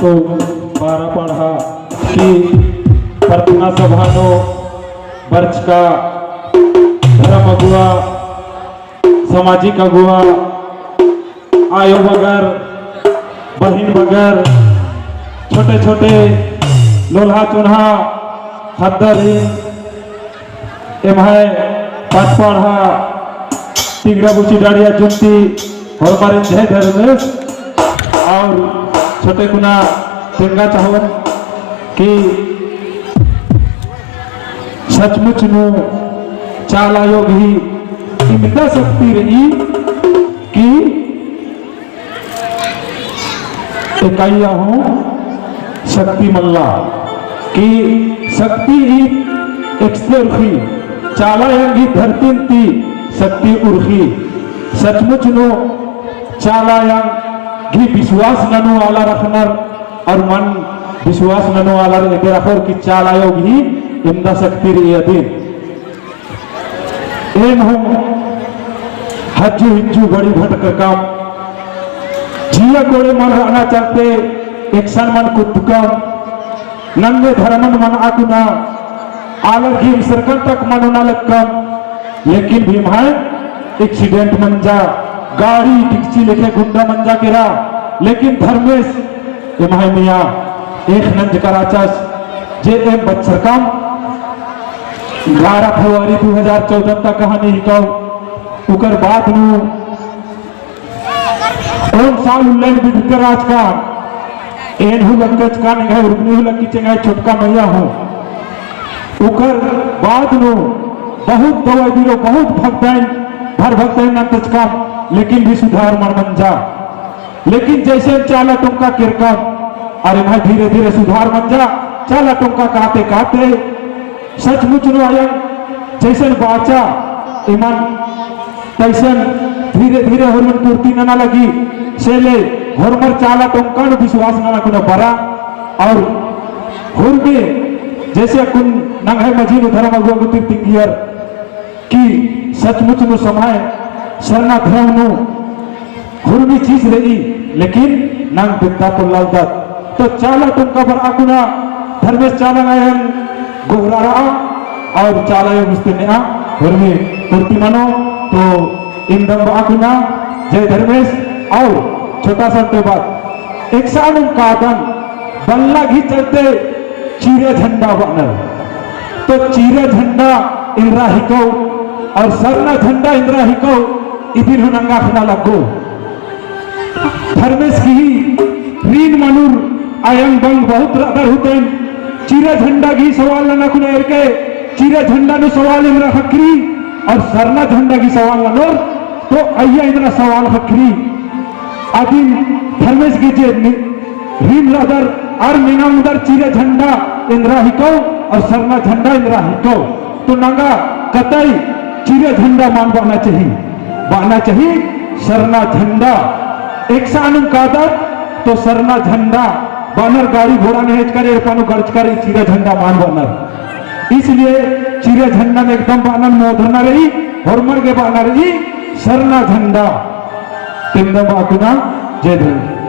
तो बारा पढ़ा कि प्रार्थना सभा नो वर्ष का धर्म अगुआ सामाजिक अगुआ आयो बगर बहिन बगर छोटे छोटे लोल्हा चुन्हा हदरीन एमाय पाँच पढ़ा टिगरा बुची डाड़िया जुमती और मारे जय धर्मेश और छोटे गुना तेंगा चाहवन कि सचमुच नु चाल आयोग ही इमदा शक्ति रही कि इकाइया हूं शक्ति मल्ला कि शक्ति ही एक्सते उर्खी चाला यंगी धरती ती शक्ति उर्खी सचमुच नो चाला यंग घी विश्वास ननु आला रखनर और मन विश्वास ननु आला रहते रखोर कि चाला योग ही इमदा शक्ति रही अधीन एम हूं हज्जू हिज्जू बड़ी भटक काम जिया कोड़े मन रहना चाहते एक सन मन कुत्तुकम नंगे धर्मन मन आकुना आलर की सरकार तक मनुना लगकम लेकिन भी भाई एक्सीडेंट मंजा गाड़ी टिक्सी लेके गुंडा मंजा केरा लेकिन धर्मेश एमाय मिया एक नंज कराचस जे एम बच्चर काम 11 फरवरी 2014 तक कहानी ही कहो उकर बाद नु ओन साल उल्लेन बिदकर आज का एन हु लक्कच का निगाह रुकनी हु लक्की चंगाई छोटका मैया हो उकर बाद नु बहुत दवाई दिलो बहुत भक्ताइन भर भक्ताइन नंतच का लेकिन भी सुधार मन मंजा लेकिन जैसे चाला टुमका किरका अरे भाई धीरे धीरे सुधार मंजा चाला टुमका काते काते सचमुच नु आया जैसे बाचा ईमान तैसन धीरे धीरे हरमन पूर्ति ना लगी सेले हरमर चाला टुमका नु विश्वास ना कुना बरा और हुरगे जैसे कुन नंगे मजीन धर्म अगुआ तिंगियर कि सचमुच नु समय शरणा धर्म नु हुरमी चीज रही लेकिन नंग बिद्दा पुल्लाल दत तो चाला टुमका बर आकुना धर्मेश चाला नायन गोहरा और चाला यो मुस्ते आ हुरमी पूर्ति मानो तो इंदम आकुना जय धर्मेश और छोटा सा तो बात एक साल कादन बल्ला घी चलते चीरे झंडा बनल तो चीरे झंडा इंद्रा हिको और सरना झंडा इंद्रा हिको इदिन हुनंगा खना लगो धर्मेश की रीन मनुर आयंग बंग बहुत अदर हुतेन चीरे झंडा की सवाल ना कुने के चीरे झंडा नु सवाल इंद्रा हकरी और सरना झंडा की सवाल ना तो अय्या इंद्रा सवाल हकरी आदिन धर्मेश की जे रीन लदर और मीना उधर चीरे झंडा इंद्रा हिको और सरना झंडा इंद्रा हिको तो नंगा कतई चीरे झंडा मान बहना चाहिए सरना झंडा एक सानुम कादर तो सरना झंडा बानर गाड़ी घोड़ा ने हेज करे पानु गर्ज करे चीरे झंडा मान बानर इसलिए चीरे झंडा में एकदम बानर मोधना रही हरमर के बानर रही सरना झंडा तिंदा बाकुना जय धर्म